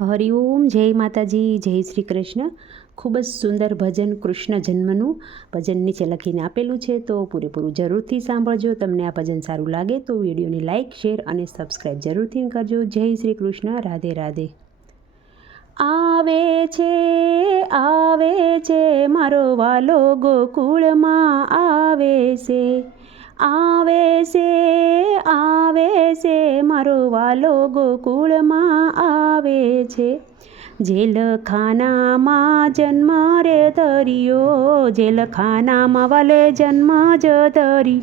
હરિઓમ જય માતાજી, જય શ્રી કૃષ્ણ. ખૂબ જ સુંદર ભજન કૃષ્ણ જન્મનું ભજન નીચે લખીને આપેલું છે, તો પૂરેપૂરું જરૂરથી સાંભળજો. તમને આ ભજન સારું લાગે તો વિડીયોને લાઇક શેર અને સબસ્ક્રાઈબ જરૂરથી કરજો. જય શ્રી કૃષ્ણ, રાધે રાધે. આવે છે આવે છે, મારો વાલો ગોકુળમાં આવે છે. આવે છે આવે છે, મારો વાલો ગોકુળમાં આવે છે. જેલખાનામાં જન્મ રે ધર્યો, જેલખાનામાં વાલે જન્મ જ ધરી.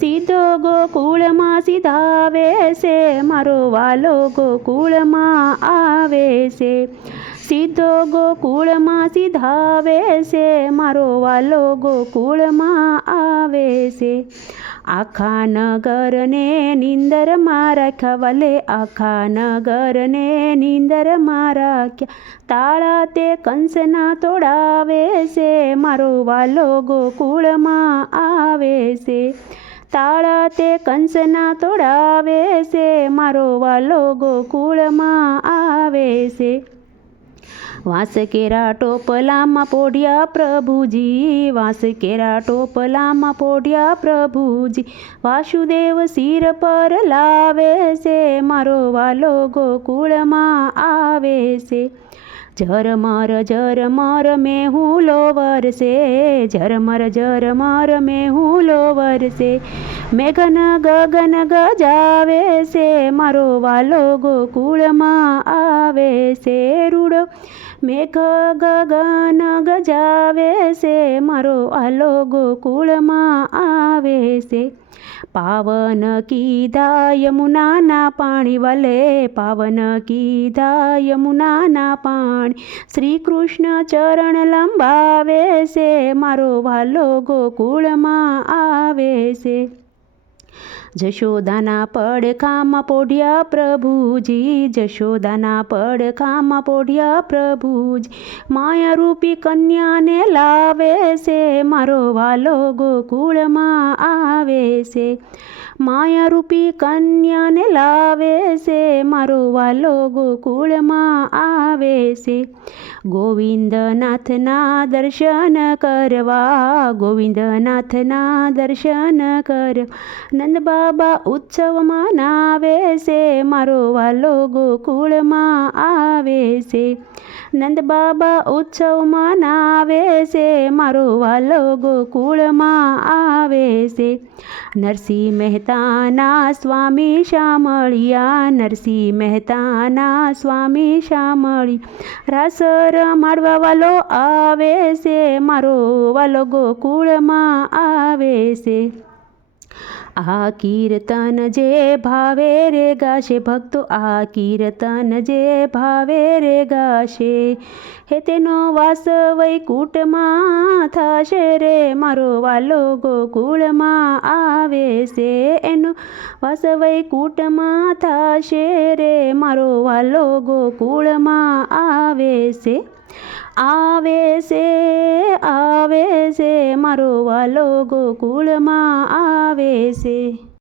સીધો ગોકુળમાં સીધાવે છે, મારો વાલો ગોકુળમાં આવે છે. સીધો ગોકુળમાં સીધાવે છે. મારો વાલો ગોકુળમાં આવે છે. આખા નગરને નિંદરમાં રાખ્યા. વાલે આખા નગરને નિંદરમાં રાખ્યા. તાળા તે કંસના તોડાવે છે. મારો વાલો ગોકુળમાં આવે છે. તાળા તે કંસના તોડાવે છે. મારો વાલો ગોકુળમાં આવે છે. વાંસકેરા ટોપલામાં પોઢ્યા પ્રભુજી, વાંસકેરા ટોપલામાં પોઢ્યા પ્રભુજી. વાસુદેવ શિર પર લાવે છે, મારો વાલો ગોકુળમાં આવે છે. ઝરમર ઝરમર મેહુલો વરસે ઝરમર ઝરમર મેહુલો વરસે મેઘન ગગન ગજાવે છે, મારો વાલો ગોકુળમાં આવે છે. રૂડો મેઘ ગગન ગજાવે છે, મારો આલો ગોકુળમાં આવે છે. પાવન કીધા યમુનાના પાણી વલે, પાવન કીધા યમુનાના પાણી. શ્રી કૃષ્ણ ચરણ લંબાવે છે, મારો વાલો ગોકુળમાં આવે છે. જશોદાના પડખામાં પોઢ્યા પ્રભુજી, જશોદાના પડખામાં પોઢ્યા પ્રભુજી. માયારૂપી કન્યાને લાવે છે, મારો વાલો ગોકુળમાં આવે છે. માયારૂપી કન્યાને લાવે છે, મારો વાલો ગોકુળમાં આવે છે. ગોવિંદનાથના દર્શન કરવા, ગોવિંદનાથના દર્શન કર નંદ બાબા ઉત્સવમાં નાવે છે, મારો વાલો ગોકુળમાં આવે છે. નંદ બાબા ઉત્સવમાં નાવે છે, મારો વાલો ગોકુળમાં આવે છે. નરસિંહ મહેતાના સ્વામી શામળિયા, નરસિંહ મહેતાના સ્વામી શામળી. રાસ રમાડવા વાલો આવે છે, મારો વાલો ગોકુળમાં આવે છે. આ કીર્તન જે ભાવે રે ગાશે, ભક્તો આ કીર્તન જે ભાવે રે ગાશે. હે તેનો વાસ વૈકુટમાં થશે રે, મારો વાલો ગોકુળમાં આવે છે. એનો વાસ વૈકુટમાં થશે રે, મારો વાલો ગોકુળમાં આવે છે. આવે છે આવે છે મારો વાલો ગોકુળમાં આવે છે.